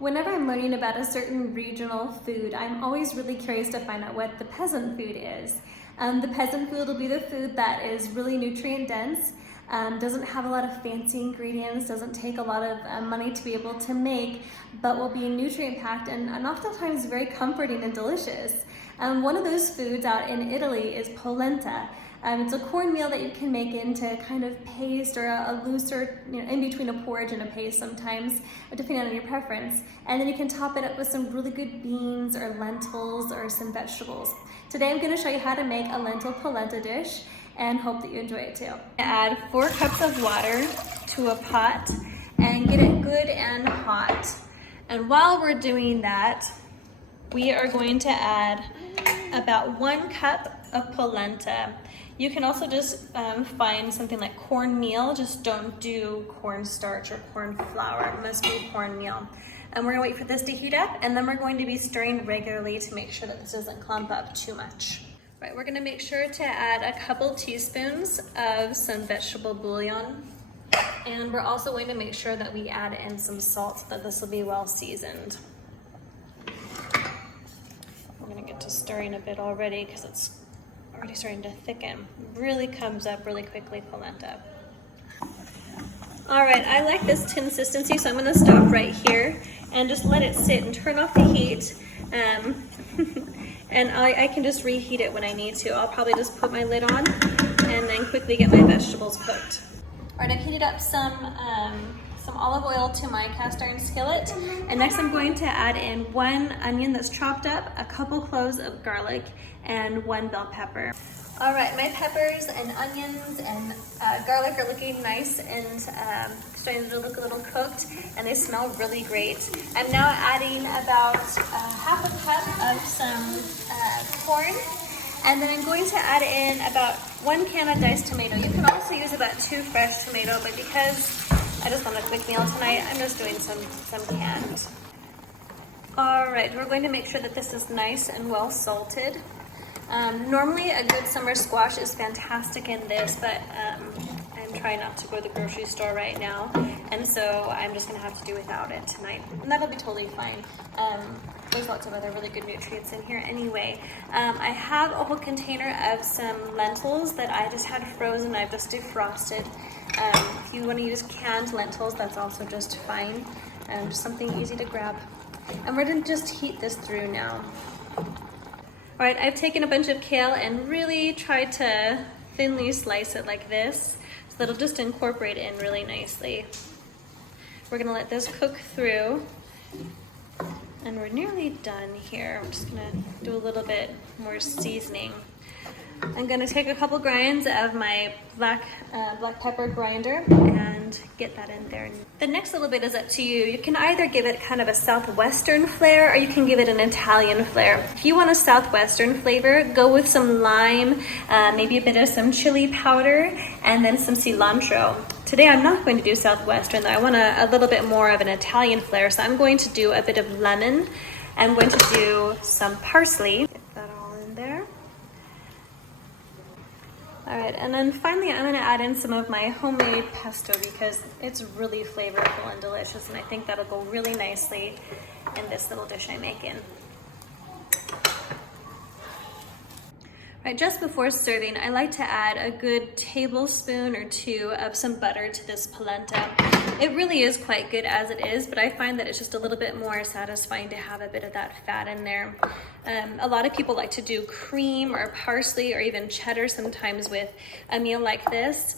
Whenever I'm learning about a certain regional food, I'm always really curious to find out what the peasant food is. The peasant food will be the food that is really nutrient dense, doesn't have a lot of fancy ingredients, doesn't take a lot of money to be able to make, but will be nutrient packed and oftentimes very comforting and delicious. One of those foods out in Italy is polenta. It's a cornmeal that you can make into kind of paste or a looser, in between a porridge and a paste sometimes, depending on your preference. And then you can top it up with some really good beans or lentils or some vegetables. Today I'm going to show you how to make a lentil polenta dish and hope that you enjoy it too. Add 4 cups of water to a pot and get it good and hot. And while we're doing that, we are going to add about 1 cup of polenta. You can also just find something like cornmeal, just don't do cornstarch or corn flour, it must be cornmeal. And we're gonna wait for this to heat up, and then we're going to be stirring regularly to make sure that this doesn't clump up too much. Right, we're gonna make sure to add a couple teaspoons of some vegetable bouillon. And we're also going to make sure that we add in some salt so that this will be well seasoned. We're gonna get to stirring a bit already because it's already starting to thicken. Really comes up really quickly, polenta. All right, I like this consistency, so I'm gonna stop right here and just let it sit and turn off the heat. And I can just reheat it when I need to. I'll probably just put my lid on and then quickly get my vegetables cooked. All right, I've heated up some olive oil to my cast iron skillet. And next I'm going to add in 1 onion that's chopped up, a couple cloves of garlic, and 1 bell pepper. All right, my peppers and onions and garlic are looking nice and starting to look a little cooked, and they smell really great. I'm now adding about half a cup of some corn, and then I'm going to add in about 1 can of diced tomato. You can also use about 2 fresh tomato, but because I just want a quick meal tonight, I'm just doing some canned. All right, we're going to make sure that this is nice and well salted. Normally a good summer squash is fantastic in this, but I'm trying not to go to the grocery store right now, and so I'm just gonna have to do without it tonight, and that'll be totally fine. There's lots of other really good nutrients in here anyway. I have a whole container of some lentils that I just had frozen. I've just defrosted. If you want to use canned lentils, that's also just fine. Just something easy to grab. And we're going to just heat this through now. All right, I've taken a bunch of kale and really tried to thinly slice it like this so that it'll just incorporate in really nicely. We're going to let this cook through. And we're nearly done here. I'm just gonna do a little bit more seasoning. I'm gonna take a couple grinds of my black pepper grinder and get that in there. The next little bit is up to you. You can either give it kind of a southwestern flair or you can give it an Italian flair. If you want a southwestern flavor, go with some lime, maybe a bit of some chili powder, and then some cilantro. Today I'm not going to do southwestern though. I want a little bit more of an Italian flair, so I'm going to do a bit of lemon. I'm going to do some parsley. Get that all in there. All right, and then finally I'm gonna add in some of my homemade pesto because it's really flavorful and delicious, and I think that'll go really nicely in this little dish I'm making. Right, just before serving, I like to add a good tablespoon or 2 of some butter to this polenta. It really is quite good as it is, but I find that it's just a little bit more satisfying to have a bit of that fat in there. A lot of people like to do cream or parsley or even cheddar sometimes with a meal like this,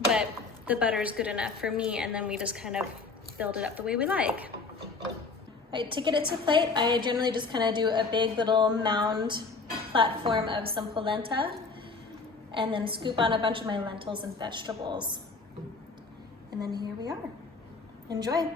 but the butter is good enough for me, and then we just kind of build it up the way we like. Right, to get it to plate, I generally just kind of do a big little mound platform of some polenta and then scoop on a bunch of my lentils and vegetables. And then here we are. Enjoy.